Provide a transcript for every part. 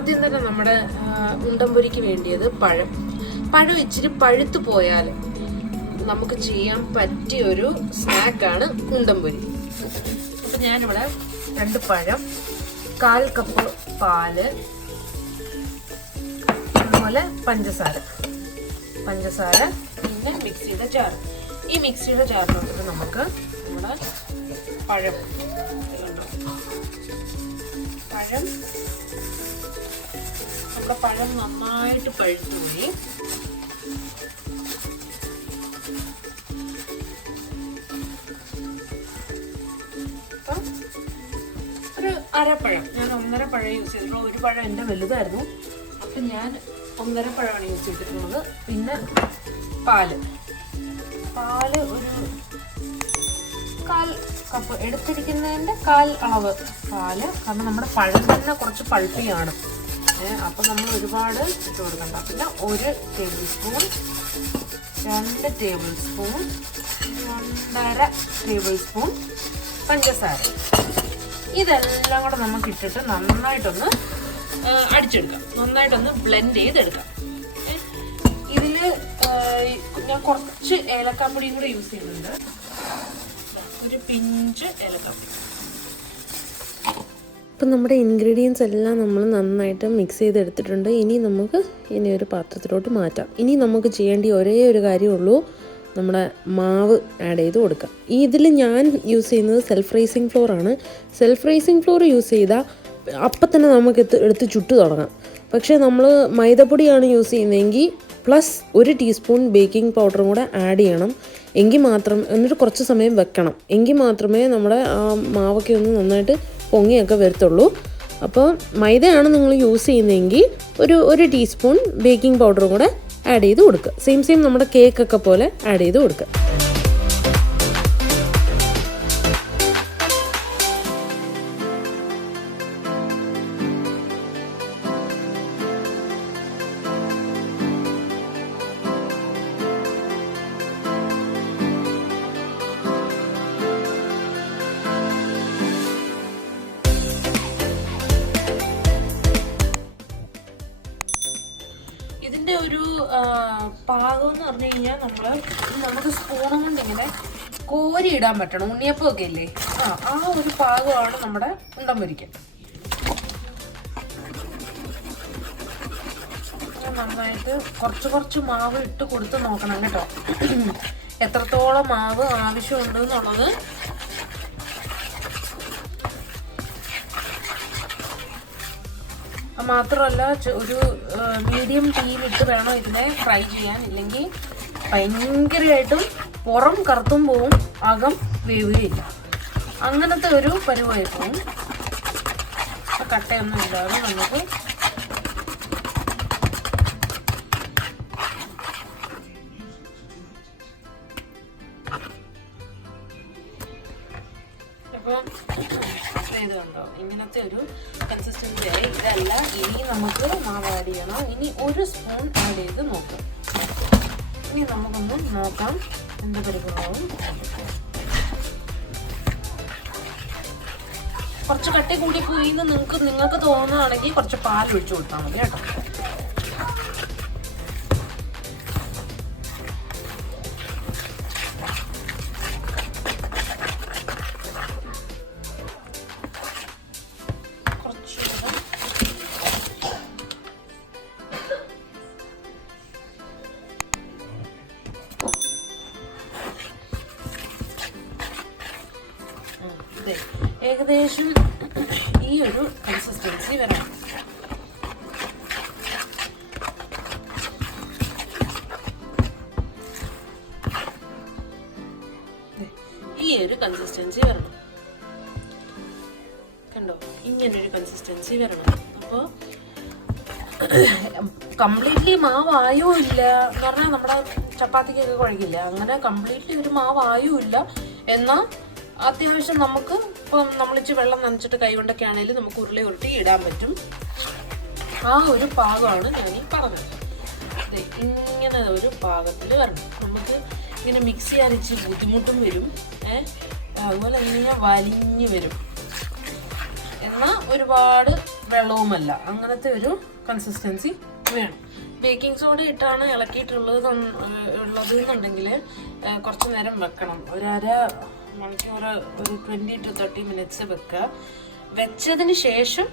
ആദ്യം തന്നെ നമ്മുടെ ഉണ്ടംപൊരിക്ക് വേണ്ടിയത് പഴം ഇച്ചിരി പഴുത്തു പോയാൽ നമുക്ക് ചെയ്യാൻ പറ്റിയൊരു സ്നാക്കാണ് ഉണ്ടംപൊരി. അപ്പം ഞാനിവിടെ 2 പഴം, 1/4 കപ്പ് പാല്, അതുപോലെ പഞ്ചസാര, പിന്നെ മിക്സിയുടെ ജാർ. ഈ മിക്സിയുടെ ജാറിലോട്ട് നമുക്ക് നമ്മുടെ പഴം നന്നായിട്ട് പഴുത്തു പോയി. അപ്പം ഒരു അരപ്പഴം, ഞാൻ 1.5 പഴം യൂസ് ചെയ്തിട്ടുള്ളൂ. 1 പഴം എൻ്റെ വലുതായിരുന്നു, അപ്പം ഞാൻ 1.5 പഴമാണ് യൂസ് ചെയ്തിട്ടുള്ളത്. പിന്നെ പാല് ഒരു 1/4 കപ്പ് എടുത്തിരിക്കുന്നതിൻ്റെ 1/4 അളവ് പാല്. കാരണം നമ്മുടെ പഴം തന്നെ കുറച്ച് പഴുപ്പിയാണ്, അപ്പം നമ്മൾ ഒരുപാട് ഇട്ട് കൊടുക്കണ്ട. പിന്നെ 1 table spoon, 2 table spoon, 1.5 table spoon പഞ്ചസാര. ഇതെല്ലാം കൂടെ നമുക്ക് ഇട്ടിട്ട് നന്നായിട്ടൊന്ന് അടിച്ചെടുക്കാം, നന്നായിട്ടൊന്ന് ബ്ലെൻഡ് ചെയ്തെടുക്കാം. ഇതിൽ ഞാൻ കുറച്ച് ഏലക്കാപ്പൊടിയും കൂടെ യൂസ് ചെയ്യുന്നുണ്ട്, ഒരു പിഞ്ച് ഏലക്കാപ്പൊടി. അപ്പം നമ്മുടെ ഇൻഗ്രീഡിയൻസ് എല്ലാം നമ്മൾ നന്നായിട്ട് മിക്സ് ചെയ്തെടുത്തിട്ടുണ്ട്. ഇനി നമുക്ക് ഒരു പാത്രത്തിലോട്ട് മാറ്റാം. ഇനി നമുക്ക് ചെയ്യേണ്ട ഒരേ ഒരു കാര്യമുള്ളൂ, നമ്മുടെ മാവ് ആഡ് ചെയ്ത് കൊടുക്കാം. ഇതിൽ ഞാൻ യൂസ് ചെയ്യുന്നത് സെൽഫ് റൈസിങ് ഫ്ലോർ ആണ്. സെൽഫ് റൈസിങ് ഫ്ലോർ യൂസ് ചെയ്താൽ അപ്പം തന്നെ നമുക്ക് എടുത്ത് ചുട്ട് തുടങ്ങാം. പക്ഷേ നമ്മൾ മൈദപ്പൊടിയാണ് യൂസ് ചെയ്യുന്നതെങ്കിൽ പ്ലസ് 1 ടീസ്പൂൺ ബേക്കിംഗ് പൗഡറും കൂടെ ആഡ് ചെയ്യണം. എന്നിട്ട് കുറച്ച് സമയം വെക്കണം. എങ്കിൽ മാത്രമേ നമ്മുടെ ആ മാവൊക്കെ ഒന്ന് നന്നായിട്ട് പൊങ്ങിയൊക്കെ വരത്തുള്ളൂ. അപ്പോൾ മൈദയാണ് നിങ്ങൾ യൂസ് ചെയ്യുന്നതെങ്കിൽ ഒരു ടീസ്പൂൺ ബേക്കിംഗ് പൗഡറും കൂടെ ആഡ് ചെയ്ത് കൊടുക്കുക. സെയിം നമ്മുടെ കേക്കൊക്കെ പോലെ ആഡ് ചെയ്ത് കൊടുക്കുക. ഇതിൻ്റെ ഒരു പാകം എന്ന് പറഞ്ഞു കഴിഞ്ഞാൽ നമുക്ക് സ്പൂണും കൊണ്ട് ഇങ്ങനെ കോരി ഇടാൻ പറ്റണം. ഉണ്ണിയപ്പമൊക്കെ ഇല്ലേ, ആ ഒരു പാകമാണ് നമ്മുടെ ഉണ്ടംപൊരിക്കൽ. നന്നായിട്ട് കുറച്ച് മാവ് ഇട്ട് കൊടുത്ത് നോക്കണം കേട്ടോ, എത്രത്തോളം മാവ് ആവശ്യമുണ്ട് എന്നുള്ളത്. മാത്രമല്ല ഒരു മീഡിയം തീയിലിട്ട് വേണം ഇതിനെ ഫ്രൈ ചെയ്യാൻ, ഇല്ലെങ്കിൽ ഭയങ്കരമായിട്ടും പുറം കറുത്തും പോവും, അകം വേവുകയില്ല. അങ്ങനത്തെ ഒരു പരുവായി പോവും. കട്ടയൊന്നും ഇല്ലാതെ നമുക്ക് ഇപ്പം ഇത് കണ്ടോ, ഇങ്ങനത്തെ ഒരു കൺസിസ്റ്റൻസി ആയി. ഇതല്ല, ഇനി നമുക്ക് മാവ് ആഡ് ചെയ്യണം. ഇനി 1 സ്പൂൺ ആഡ് ചെയ്ത് നോക്കാം. ഇനി നമുക്കൊന്ന് നോക്കാം എന്ത് പരിപാടിയാവും. കുറച്ച് കട്ടി കൂടി പോയി എന്ന് നിങ്ങൾക്ക് തോന്നുകയാണെങ്കിൽ കുറച്ച് പാൽ ഒഴിച്ചു കൊടുത്താൽ മതി കേട്ടോ. ഏകദേശം ഈ ഒരു കൺസിസ്റ്റൻസി വരണം. ഈ ഒരു കൺസിസ്റ്റൻസി വരണം കണ്ടോ, ഇങ്ങനൊരു കൺസിസ്റ്റൻസി വരണം. അപ്പോൾ കംപ്ലീറ്റ്ലി മാവായോ ഇല്ല എന്ന് പറഞ്ഞാൽ നമ്മുടെ ചപ്പാത്തിക്കൊക്കെ കുഴക്കില്ല, അങ്ങനെ കംപ്ലീറ്റ്ലി ഒരു മാവായോ ഇല്ല. എന്നാൽ അത്യാവശ്യം നമുക്ക് ഇപ്പം നമ്മളിച്ച് വെള്ളം നനച്ചിട്ട് കൈ കൊണ്ടൊക്കെ ആണെങ്കിലും നമുക്ക് ഉരുട്ടി ഇടാൻ പറ്റും. ആ ഒരു പാകമാണ് ഞാനീ പറഞ്ഞത്. ഇങ്ങനെ ഒരു പാകത്തിൽ വരണം. നമുക്ക് ഇങ്ങനെ മിക്സ് ചെയ്യാൻ ഇച്ചിരി ബുദ്ധിമുട്ടും വരും, അതുപോലെ ഇങ്ങനെ വലിഞ്ഞു വരും. എന്നാൽ ഒരുപാട് വെള്ളവുമല്ല, അങ്ങനത്തെ ഒരു കൺസിസ്റ്റൻസി വേണം. ബേക്കിംഗ് സോഡ ഇട്ടാണ് ഇളക്കിയിട്ടുള്ളത് എന്നുണ്ടെങ്കിൽ കുറച്ച് നേരം വെക്കണം. ഒരു അര മണിക്കൂർ, ഒരു 20 to 30 minutes വെക്കുക. വെച്ചതിന് ശേഷം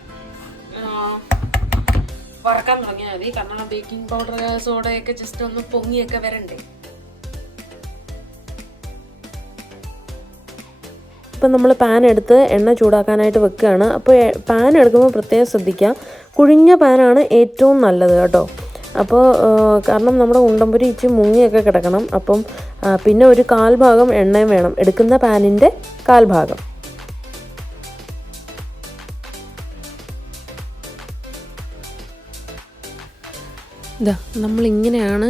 വറക്കാൻ തുടങ്ങിയാൽ മതി. കാരണം ബേക്കിംഗ് പൗഡർ സോഡയൊക്കെ ജസ്റ്റ് ഒന്ന് പൊങ്ങിയൊക്കെ വരണ്ടേ. ഇപ്പം നമ്മൾ പാൻ എടുത്ത് എണ്ണ ചൂടാക്കാനായിട്ട് വെക്കുകയാണ്. അപ്പോൾ പാൻ എടുക്കുമ്പോൾ പ്രത്യേകം ശ്രദ്ധിക്കുക, കുഴിഞ്ഞ പാനാണ് ഏറ്റവും നല്ലത് കേട്ടോ. അപ്പോൾ കാരണം നമ്മുടെ ഉണ്ടംപൊരി ഇച്ചിരി മുങ്ങിയൊക്കെ കിടക്കണം. അപ്പം പിന്നെ ഒരു 1/4 ഭാഗം എണ്ണയും വേണം, എടുക്കുന്ന പാനിൻ്റെ 1/4 ഭാഗം. ഇതാ നമ്മളിങ്ങനെയാണ്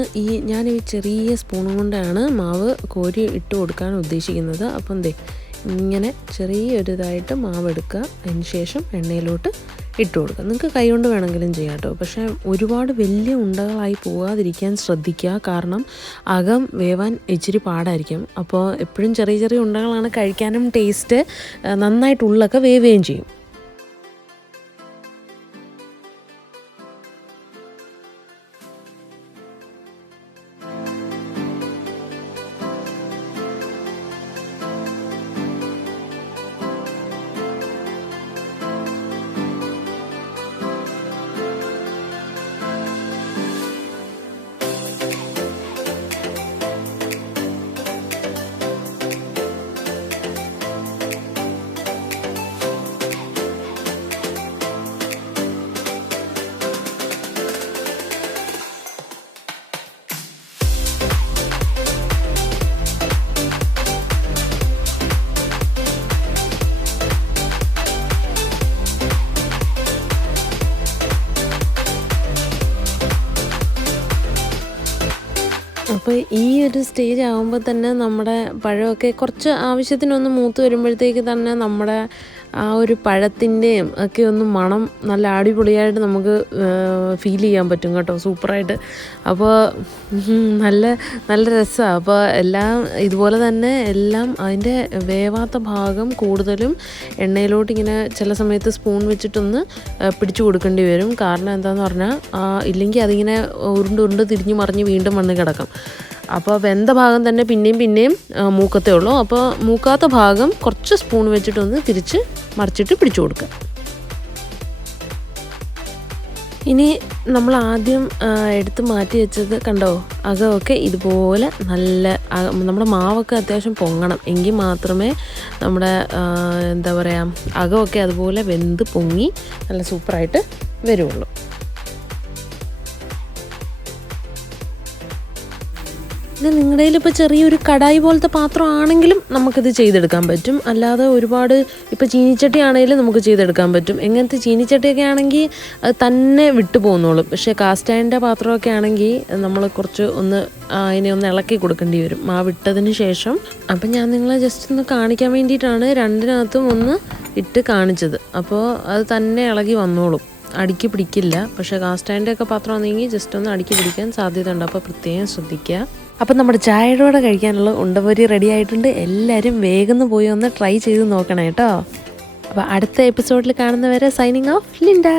ഞാൻ ഈ ചെറിയ സ്പൂൺ കൊണ്ടാണ് മാവ് കോരി ഇട്ട് കൊടുക്കാൻ ഉദ്ദേശിക്കുന്നത്. അപ്പം ഇങ്ങനെ ചെറിയൊരിതായിട്ട് മാവ് എടുക്കുക, അതിന് ശേഷം എണ്ണയിലോട്ട് ഇട്ട് കൊടുക്കുക. നിങ്ങൾക്ക് കൈ കൊണ്ട് വേണമെങ്കിലും ചെയ്യാം കേട്ടോ. പക്ഷേ ഒരുപാട് വലിയ ഉണ്ടകളായി പോകാതിരിക്കാൻ ശ്രദ്ധിക്കുക, കാരണം അകം വേവാൻ ഇച്ചിരി പാടായിരിക്കും. അപ്പോൾ എപ്പോഴും ചെറിയ ചെറിയ ഉണ്ടകളാണ് കഴിക്കാനും ടേസ്റ്റ്, നന്നായിട്ട് ഉള്ളൊക്കെ വേവുകയും ചെയ്യും. അപ്പോൾ ഈ ഒരു സ്റ്റേജ് ആകുമ്പോൾ തന്നെ നമ്മുടെ പഴമൊക്കെ കുറച്ച് ആവശ്യത്തിനൊന്ന് മൂത്ത് വരുമ്പോഴത്തേക്ക് തന്നെ നമ്മുടെ ആ ഒരു പഴത്തിൻ്റെയും ഒക്കെ ഒന്ന് മണം നല്ല അടിപൊളിയായിട്ട് നമുക്ക് ഫീൽ ചെയ്യാൻ പറ്റും കേട്ടോ, സൂപ്പറായിട്ട്. അപ്പോൾ നല്ല നല്ല രസമാണ്. അപ്പോൾ എല്ലാം ഇതുപോലെ തന്നെ എല്ലാം അതിൻ്റെ വേവാത്ത ഭാഗം കൂടുതലും എണ്ണയിലോട്ട് ഇങ്ങനെ ചില സമയത്ത് സ്പൂൺ വെച്ചിട്ടൊന്ന് പിടിച്ചു കൊടുക്കേണ്ടി വരും. കാരണം എന്താണെന്ന് പറഞ്ഞാൽ ഇല്ലെങ്കിൽ അതിങ്ങനെ ഉരുണ്ട് തിരിഞ്ഞ് മറിഞ്ഞ് വീണ്ടും വന്ന് കിടക്കും. അപ്പോൾ വെന്ത ഭാഗം തന്നെ പിന്നെയും മൂക്കത്തേ ഉള്ളൂ. അപ്പോൾ മൂക്കാത്ത ഭാഗം കുറച്ച് സ്പൂൺ വെച്ചിട്ടൊന്ന് തിരിച്ച് മറിച്ചിട്ട് പിടിച്ചു കൊടുക്കുക. ഇനി നമ്മൾ ആദ്യം എടുത്ത് മാറ്റി വെച്ചത് കണ്ടോ, അകമൊക്കെ ഇതുപോലെ നല്ല നമ്മുടെ മാവൊക്കെ അത്യാവശ്യം പൊങ്ങണം, എങ്കിൽ മാത്രമേ നമ്മുടെ എന്താ പറയുക അകമൊക്കെ അതുപോലെ വെന്ത് പൊങ്ങി നല്ല സൂപ്പറായിട്ട് വരുള്ളൂ. പിന്നെ നിങ്ങളുടെ കയ്യിൽ ഇപ്പോൾ ചെറിയൊരു കടായി പോലത്തെ പാത്രം ആണെങ്കിലും നമുക്കിത് ചെയ്തെടുക്കാൻ പറ്റും. അല്ലാതെ ഒരുപാട് ഇപ്പോൾ ചീനിച്ചട്ടി ആണെങ്കിലും നമുക്ക് ചെയ്തെടുക്കാൻ പറ്റും. എങ്ങനത്തെ ചീനിച്ചട്ടിയൊക്കെ ആണെങ്കിൽ അത് തന്നെ വിട്ടു പോകുന്നോളും. പക്ഷേ കാസ്റ്റ് അയണിൻ്റെ പാത്രമൊക്കെ ആണെങ്കിൽ നമ്മൾ കുറച്ച് അതിനെ ഒന്ന് ഇളക്കി കൊടുക്കേണ്ടി വരും മാവിട്ടതിന് ശേഷം. അപ്പം ഞാൻ നിങ്ങളെ ജസ്റ്റ് ഒന്ന് കാണിക്കാൻ വേണ്ടിയിട്ടാണ് രണ്ടിനകത്തും ഒന്ന് ഇട്ട് കാണിച്ചത്. അപ്പോൾ അത് തന്നെ ഇളകി വന്നോളും, അടുക്കി പിടിക്കില്ല. പക്ഷേ കാസ്റ്റ് അയണിൻ്റെ ഒക്കെ പാത്രം ആണെങ്കിൽ ജസ്റ്റ് ഒന്ന് അടുക്കി പിടിക്കാൻ സാധ്യത ഉണ്ട്. അപ്പോൾ പ്രത്യേകം ശ്രദ്ധിക്കുക. അപ്പം നമ്മുടെ ചായയുടെ കൂടെ കഴിക്കാനുള്ള ഉണ്ടംപൊരി റെഡി ആയിട്ടുണ്ട്. എല്ലാവരും വേഗം പോയി ഒന്ന് ട്രൈ ചെയ്ത് നോക്കണം കേട്ടോ. അപ്പോൾ അടുത്ത എപ്പിസോഡിൽ കാണുന്നവരെ സൈനിങ് ഓഫ്, ലിൻഡ.